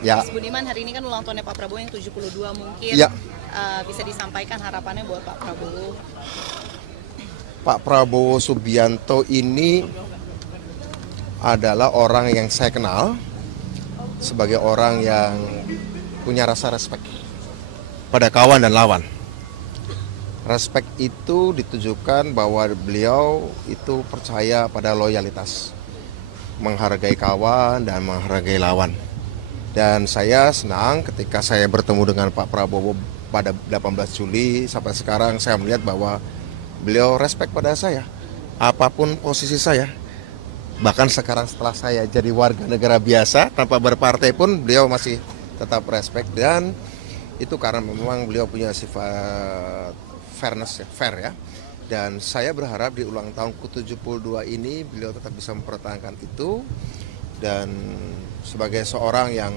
Ya. Mas Budiman, hari ini kan ulang tahunnya Pak Prabowo yang 72, mungkin Ya. bisa disampaikan harapannya buat Pak Prabowo. Pak Prabowo Subianto ini adalah orang yang saya kenal sebagai orang yang punya rasa respek pada kawan dan lawan. Respek itu ditujukan bahwa beliau itu percaya pada loyalitas, menghargai kawan dan menghargai lawan. Dan saya senang ketika saya bertemu dengan Pak Prabowo pada 18 Juli sampai sekarang saya melihat bahwa beliau respect pada saya, apapun posisi saya. Bahkan sekarang setelah saya jadi warga negara biasa tanpa berpartai pun beliau masih tetap respect, dan itu karena memang beliau punya sifat fairness, fair ya. Dan saya berharap di ulang tahun ke-72 ini beliau tetap bisa mempertahankan itu. Dan sebagai seorang yang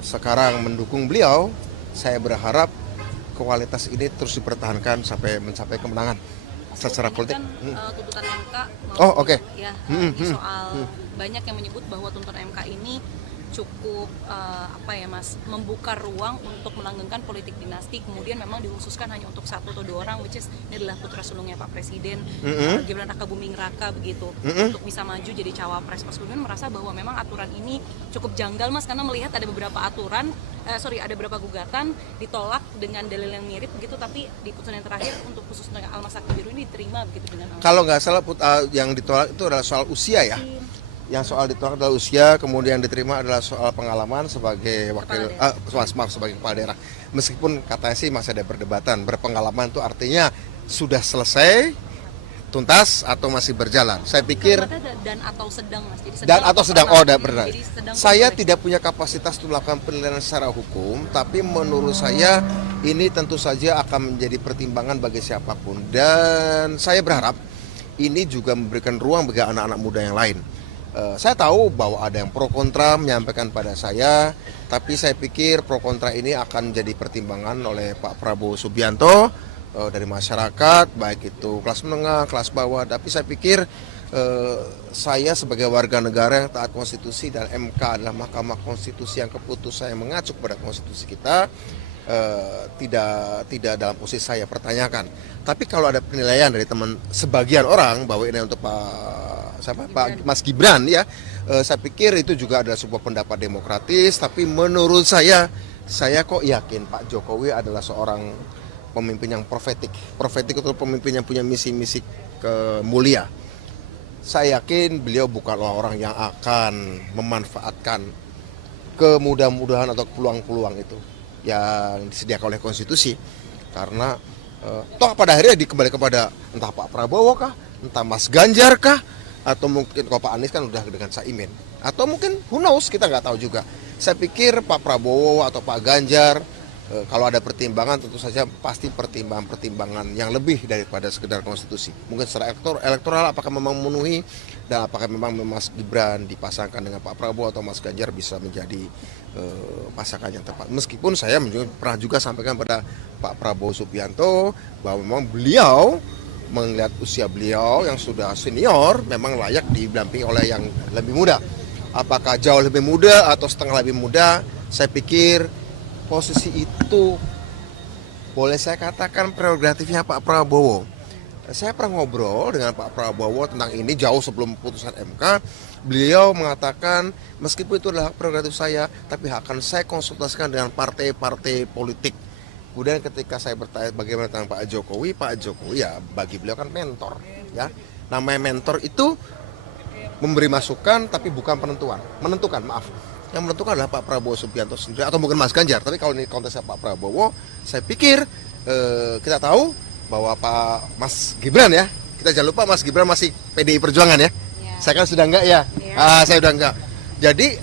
sekarang mendukung beliau, saya berharap kualitas ini terus dipertahankan sampai mencapai kemenangan secara politik. Kan tuntutan MK Oh, oke. ya, ini soal banyak yang menyebut bahwa tuntutan MK ini cukup Mas, membuka ruang untuk melanggengkan politik dinasti, kemudian memang dikhususkan hanya untuk satu atau dua orang, which is ini adalah putra sulungnya Pak Presiden, Gibran Raka Buming Raka begitu, untuk bisa maju jadi cawapres. Mas Budiman merasa bahwa memang aturan ini cukup janggal, Mas, karena melihat ada beberapa ada beberapa gugatan ditolak dengan dalil yang mirip begitu, tapi di putusan yang terakhir untuk khusus dengan Almas Sakti Biru ini diterima begitu dengan Kalau nggak salah yang ditolak itu adalah soal usia ya. Yang soal ditolak adalah usia, kemudian diterima adalah soal pengalaman sebagai sebagai kepala daerah. Meskipun katanya sih masih ada perdebatan, berpengalaman itu artinya sudah selesai, tuntas atau masih berjalan. Saya pikir dan atau sedang, Mas. Jadi dan atau sedang benar. Jadi sedang Saya tidak punya kapasitas untuk melakukan penilaian secara hukum, tapi menurut saya ini tentu saja akan menjadi pertimbangan bagi siapapun. Dan saya berharap ini juga memberikan ruang bagi anak-anak muda yang lain. Saya tahu bahwa ada yang pro kontra menyampaikan pada saya, tapi saya pikir pro kontra ini akan menjadi pertimbangan oleh Pak Prabowo Subianto dari masyarakat, baik itu kelas menengah, kelas bawah. Tapi saya pikir saya sebagai warga negara yang taat konstitusi, dan MK adalah Mahkamah Konstitusi yang keputusan yang mengacu pada konstitusi kita, tidak dalam posisi saya pertanyakan. Tapi kalau ada penilaian dari teman sebagian orang bahwa ini untuk Pak Mas Gibran ya, saya pikir itu juga adalah sebuah pendapat demokratis. Tapi menurut saya kok yakin Pak Jokowi adalah seorang pemimpin yang profetik itu pemimpin yang punya misi-misi mulia. Saya yakin beliau bukanlah orang yang akan memanfaatkan kemudahan-mudahan atau peluang-peluang itu yang disediakan oleh konstitusi, karena toh pada akhirnya dikembali kepada entah Pak Prabowo kah, entah Mas Ganjar kah, atau mungkin kalau Pak Anies kan udah dengan Caimin, atau mungkin who knows, kita nggak tahu juga. Saya pikir Pak Prabowo atau Pak Ganjar, kalau ada pertimbangan tentu saja pasti pertimbangan yang lebih daripada sekedar konstitusi. Mungkin secara elektoral apakah memang memenuhi, dan apakah memang Mas Gibran dipasangkan dengan Pak Prabowo atau Mas Ganjar bisa menjadi pasangan yang tepat. Meskipun saya pernah juga sampaikan pada Pak Prabowo Subianto bahwa memang beliau melihat usia beliau yang sudah senior memang layak didampingi oleh yang lebih muda. Apakah jauh lebih muda atau setengah lebih muda, saya pikir posisi itu boleh saya katakan prerogatifnya Pak Prabowo. Saya pernah ngobrol dengan Pak Prabowo tentang ini jauh sebelum putusan MK. Beliau mengatakan meskipun itu adalah prerogatif saya, tapi akan saya konsultasikan dengan partai-partai politik. Kemudian ketika saya bertanya bagaimana tentang Pak Jokowi ya bagi beliau kan mentor ya. Namanya mentor itu memberi masukan tapi bukan menentukan, maaf. Yang menentukan adalah Pak Prabowo Subianto sendiri atau mungkin Mas Ganjar. Tapi kalau ini konteksnya Pak Prabowo, saya pikir kita tahu bahwa Pak Mas Gibran ya, kita jangan lupa Mas Gibran masih PDI Perjuangan ya. Saya kan sudah enggak ya. Saya sudah enggak. Jadi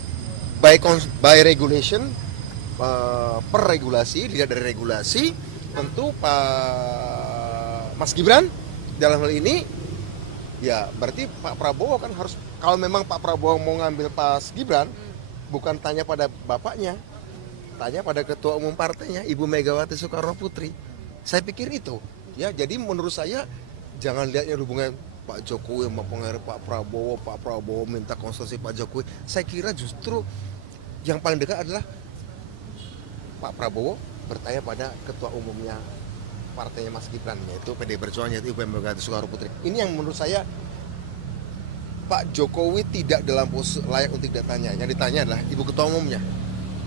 by regulation, per regulasi, dilihat dari regulasi, tentu Pak Mas Gibran dalam hal ini ya berarti Pak Prabowo kan harus, kalau memang Pak Prabowo mau ngambil Pak Gibran, bukan tanya pada bapaknya, tanya pada ketua umum partainya Ibu Megawati Soekarno Putri. Saya pikir itu ya. Jadi menurut saya jangan lihatnya hubungan Pak Jokowi mempengaruhi Pak Prabowo minta konsultasi Pak Jokowi. Saya kira justru Yang paling dekat adalah Pak Prabowo bertanya pada ketua umumnya partainya Mas Gibran, yaitu PDI Perjuangan, yaitu Ibu Megawati Soekarno Putri. Ini yang menurut saya Pak Jokowi tidak dalam posisi layak untuk ditanya. Yang ditanya adalah Ibu Ketua Umumnya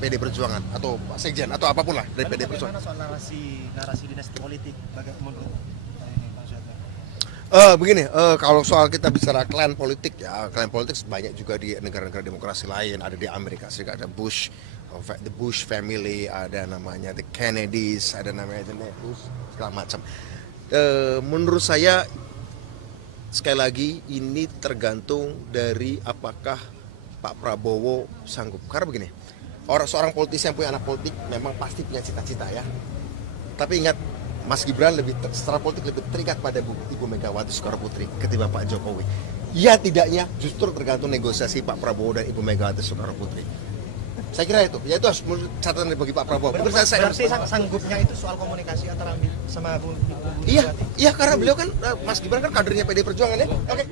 PDI Perjuangan atau Pak Sekjen atau apapun lah dari PDI Perjuangan. Bagaimana soal narasi dinasti politik menurut ini Bang Suatno? Begini, kalau soal kita bicara klan politik ya, klan politik banyak juga di negara-negara demokrasi lain. Ada di Amerika Serikat, ada Bush, the Bush family, ada namanya the Kennedys, ada namanya the Bush, segala macam. Menurut saya sekali lagi ini tergantung dari apakah Pak Prabowo sanggup. Karena begini, seorang politisi yang punya anak politik memang pasti punya cita-cita ya. Tapi ingat, Mas Gibran secara politik lebih terikat pada Ibu Megawati Soekarno Putri ketimbang Pak Jokowi. Ya tidaknya justru tergantung negosiasi Pak Prabowo dan Ibu Megawati Soekarno Putri. Saya kira itu, ya itu harus catatan bagi Pak Prabowo. Berarti sanggupnya itu soal komunikasi antara sama Bu Iya, karena beliau kan Mas Gibran kan kadernya PDI Perjuangan ya. Oke.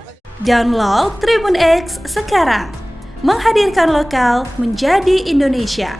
Download Tribun X sekarang. Menghadirkan lokal menjadi Indonesia.